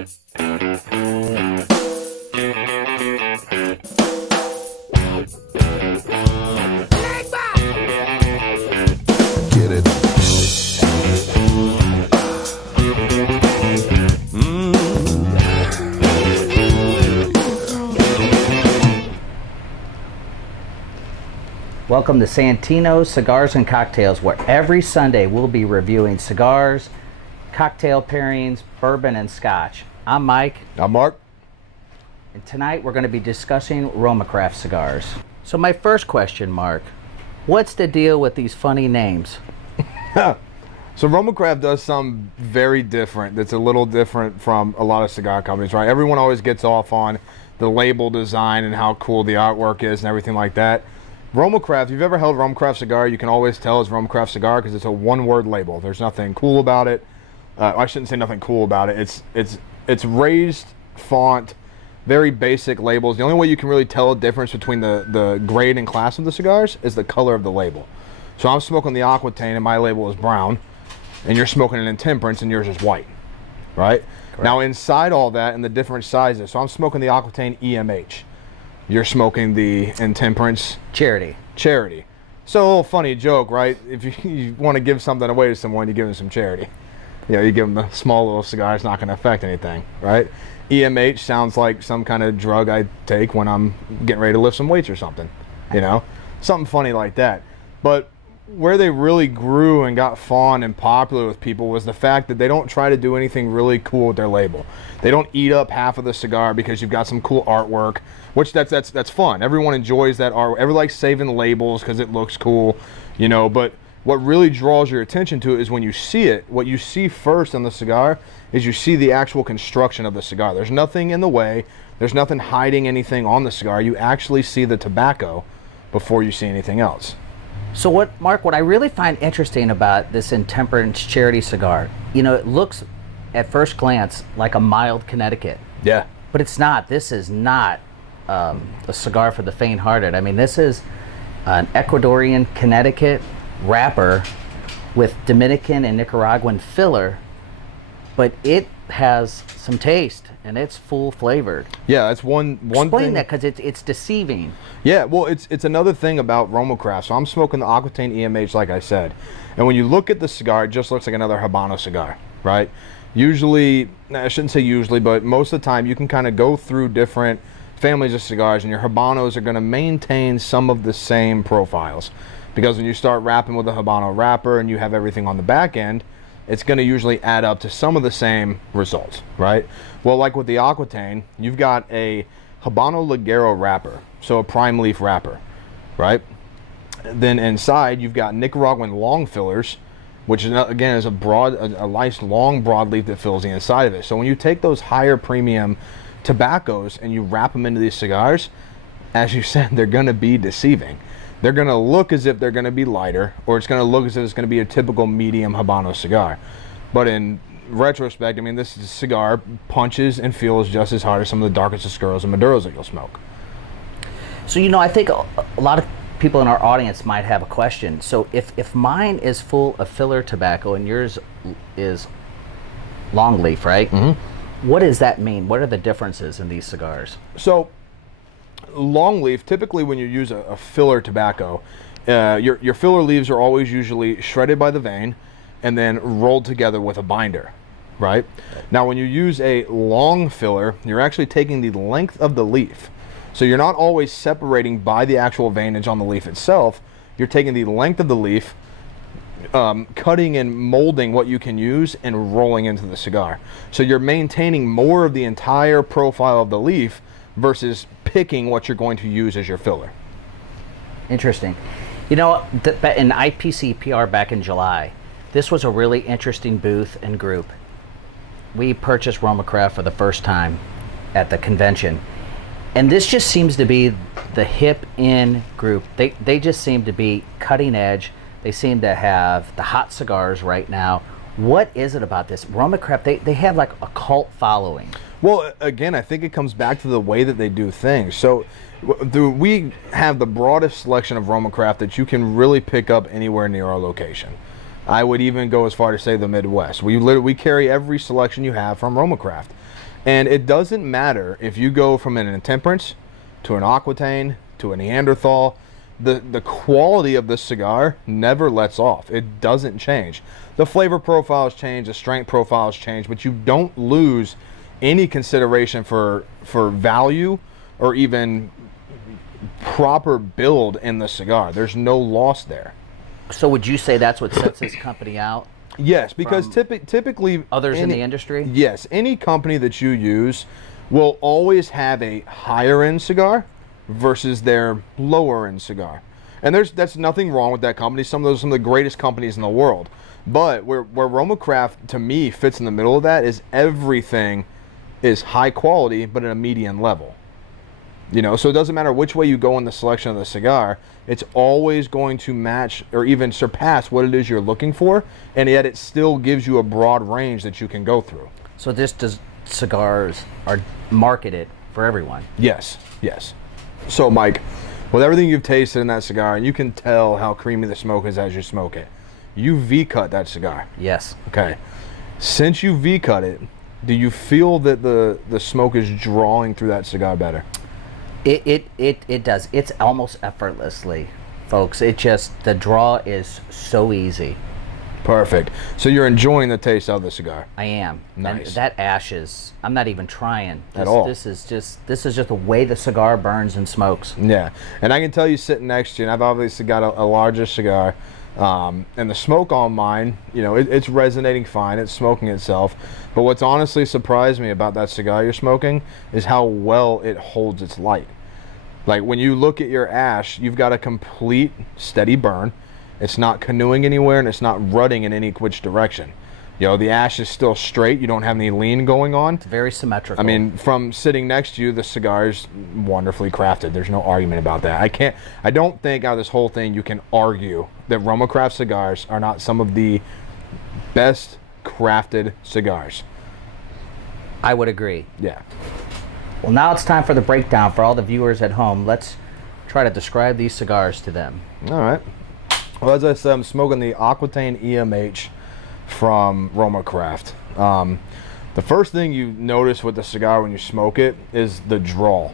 Get it. Welcome to Santino Cigars and Cocktails, where every Sunday we'll be reviewing cigars, cocktail pairings, bourbon, and scotch. I'm Mike. I'm Mark. And tonight we're going to be discussing Roma Craft cigars. So my first question, Mark, what's the deal with these funny names? So Roma Craft does something very different that's a little different from a lot of cigar companies, right? Everyone always gets off on the label design and how cool the artwork is and everything like that. Roma Craft, if you've ever held Roma Craft cigar, you can always tell it's Roma Craft cigar because it's a one-word label. There's nothing cool about it. I shouldn't say nothing cool about it. It's raised font, very basic labels. The only way you can really tell a difference between the grade and class of the cigars is the color of the label. So I'm smoking the Aquitaine and my label is brown, and you're smoking an Intemperance and yours is white, right? Correct. Now inside all that and the different sizes, so I'm smoking the Aquitaine EMH. You're smoking the Intemperance Charity. So a little funny joke, right? If you want to give something away to someone, you give them some charity. You know, you give them the small little cigar, it's not going to affect anything, right? EMH sounds like some kind of drug I take when I'm getting ready to lift some weights or something, you know? Something funny like that. But where they really grew and got fond and popular with people was the fact that they don't try to do anything really cool with their label. They don't eat up half of the cigar because you've got some cool artwork, which that's fun. Everyone enjoys that art. Everyone likes saving labels because it looks cool, you know, but what really draws your attention to it is when you see it. What you see first on the cigar is you see the actual construction of the cigar. There's nothing in the way. There's nothing hiding anything on the cigar. You actually see the tobacco before you see anything else. So Mark, what I really find interesting about this Intemperance Charity cigar, you know, it looks at first glance like a mild Connecticut. Yeah. But it's not. This is not a cigar for the faint-hearted. I mean, this is an Ecuadorian Connecticut wrapper with Dominican and Nicaraguan filler, but it has some taste and it's full flavored. Yeah, that's one Explain thing. that, because it's deceiving. Yeah, well, it's another thing about Roma Craft. So I'm smoking the Aquitaine EMH, like I said, and when you look at the cigar, it just looks like another Habano cigar, right? Usually, I shouldn't say usually, but most of the time you can kind of go through different families of cigars, and your Habanos are going to maintain some of the same profiles, because when you start wrapping with a Habano wrapper and you have everything on the back end, it's going to usually add up to some of the same results, right? Well, like with the Aquitaine, you've got a Habano Ligero wrapper, so a prime leaf wrapper, right? Then inside you've got Nicaraguan long fillers, which is, again, is a nice long broadleaf that fills the inside of it. So when you take those higher premium tobaccos and you wrap them into these cigars, as you said, they're going to be deceiving. They're going to look as if they're going to be lighter, or it's going to look as if it's going to be a typical medium Habano cigar. But in retrospect, I mean, this cigar punches and feels just as hard as some of the darkest Oscuros and Maduros that you'll smoke. So, you know, I think a lot of people in our audience might have a question. So if mine is full of filler tobacco and yours is long leaf, right? Mm-hmm. What does that mean? What are the differences in these cigars? So long leaf, typically when you use a filler tobacco, your filler leaves are always usually shredded by the vein and then rolled together with a binder, right? Now when you use a long filler, you're actually taking the length of the leaf. So you're not always separating by the actual veinage on the leaf itself. You're taking the length of the leaf, cutting and molding what you can use and rolling into the cigar. So you're maintaining more of the entire profile of the leaf versus picking what you're going to use as your filler. Interesting. You know, in IPC PR back in July, this was a really interesting booth and group. We purchased Roma Craft for the first time at the convention. And this just seems to be the hip in group. They just seem to be cutting edge. They seem to have the hot cigars right now. What is it about this? Roma Craft, they have like a cult following. Well, again, I think it comes back to the way that they do things. So we have the broadest selection of Roma Craft that you can really pick up anywhere near our location. I would even go as far to say the Midwest. We carry every selection you have from Roma Craft. And it doesn't matter if you go from an Intemperance to an Aquitaine to a Neanderthal, the quality of the cigar never lets off. It doesn't change. The flavor profiles change, the strength profiles change, but you don't lose any consideration for value or even proper build in the cigar. There's no loss there. So would you say that's what sets this company out? Yes, because typically others in the industry? Yes, any company that you use will always have a higher end cigar versus their lower end cigar. And that's nothing wrong with that company. Some of the greatest companies in the world. But where Roma Craft to me fits in the middle of that is everything is high quality but at a median level. You know, so it doesn't matter which way you go in the selection of the cigar, it's always going to match or even surpass what it is you're looking for, and yet it still gives you a broad range that you can go through. So cigars are marketed for everyone? Yes, yes. So Mike, with everything you've tasted in that cigar, and you can tell how creamy the smoke is as you smoke it, you V-cut that cigar. Yes. Okay. Since you V-cut it, do you feel that the smoke is drawing through that cigar better? It does. It's almost effortlessly, folks. It just, the draw is so easy. Perfect. So you're enjoying the taste of the cigar? I am. Nice. And that ash is, I'm not even trying. At all. This is just the way the cigar burns and smokes. Yeah. And I can tell you sitting next to you, and I've obviously got a larger cigar, and the smoke on mine, you know, it's resonating fine. It's smoking itself. But what's honestly surprised me about that cigar you're smoking is how well it holds its light. Like when you look at your ash, you've got a complete steady burn. It's not canoeing anywhere, and it's not rutting in any which direction. You know, the ash is still straight. You don't have any lean going on. It's very symmetrical. I mean, from sitting next to you, the cigar's wonderfully crafted. There's no argument about that. I don't think out of this whole thing you can argue that Roma Craft cigars are not some of the best crafted cigars. I would agree. Yeah. Well, now it's time for the breakdown for all the viewers at home. Let's try to describe these cigars to them. All right. Well, as I said, I'm smoking the Aquitaine EMH from Roma Craft. The first thing you notice with the cigar when you smoke it is the draw.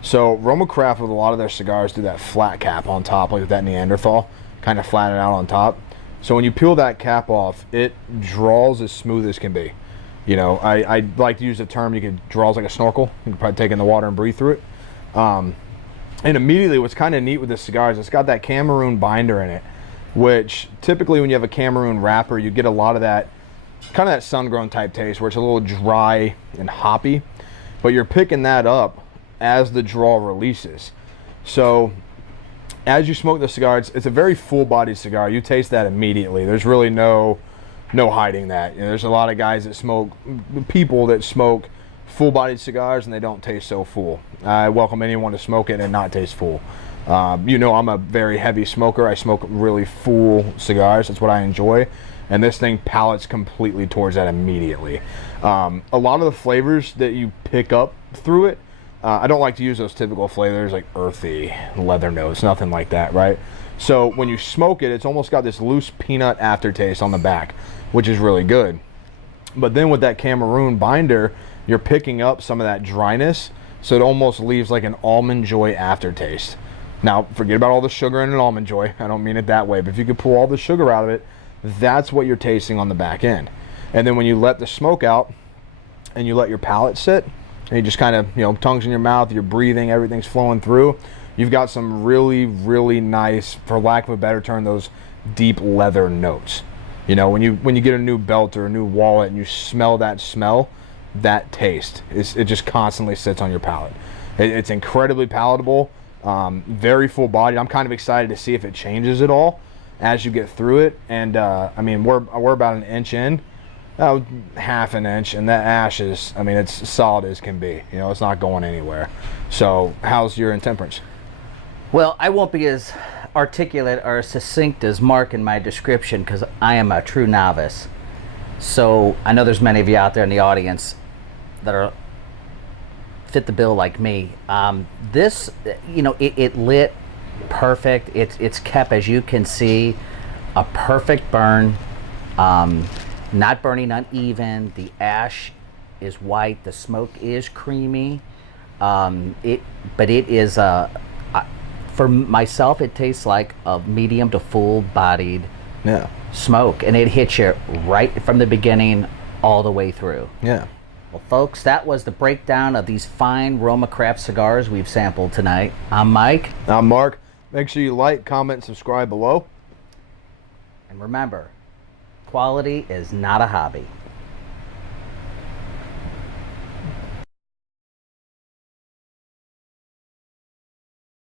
So Roma Craft, with a lot of their cigars, do that flat cap on top, like that Neanderthal, kind of flatten it out on top. So when you peel that cap off, it draws as smooth as can be. You know, I like to use the term, you could draws like a snorkel. You can probably take in the water and breathe through it. And immediately, what's kind of neat with this cigar is it's got that Cameroon binder in it, which typically when you have a Cameroon wrapper, you get a lot of that, kind of that sun-grown type taste where it's a little dry and hoppy, but you're picking that up as the draw releases. So as you smoke the cigar, it's a very full-bodied cigar. You taste that immediately. There's really no hiding that. You know, there's a lot of guys that smoke, people that smoke full-bodied cigars and they don't taste so full. I welcome anyone to smoke it and not taste full. You know, I'm a very heavy smoker. I smoke really full cigars. That's what I enjoy. And this thing palates completely towards that immediately. A lot of the flavors that you pick up through it, I don't like to use those typical flavors like earthy, leather notes, nothing like that, right? So when you smoke it, it's almost got this loose peanut aftertaste on the back, which is really good. But then with that Cameroon binder, you're picking up some of that dryness, so it almost leaves like an Almond Joy aftertaste. Now, forget about all the sugar in an Almond Joy. I don't mean it that way, but if you could pull all the sugar out of it, that's what you're tasting on the back end. And then when you let the smoke out and you let your palate sit, and you just kind of, you know, tongues in your mouth, you're breathing, everything's flowing through, you've got some really, really nice, for lack of a better term, those deep leather notes. You know, when you get a new belt or a new wallet and you smell, that taste, it just constantly sits on your palate. It's incredibly palatable. Very full bodied. I'm kind of excited to see if it changes at all as you get through it. And I mean, we're about an inch in, half an inch, and that ash is, I mean, it's solid as can be. You know, it's not going anywhere. So how's your Intemperance? Well, I won't be as articulate or succinct as Mark in my description because I am a true novice. So I know there's many of you out there in the audience that are fit the bill like me. This, you know, it lit perfect. It's kept, as you can see, a perfect burn, not burning uneven. The ash is white. The smoke is creamy. But it is for myself, it tastes like a medium to full-bodied Yeah. smoke, and it hits you right from the beginning all the way through. Yeah. Well, folks, that was the breakdown of these fine Roma craft cigars we've sampled tonight. I'm Mike. I'm Mark. Make sure you like, comment, and subscribe below. And remember, quality is not a hobby.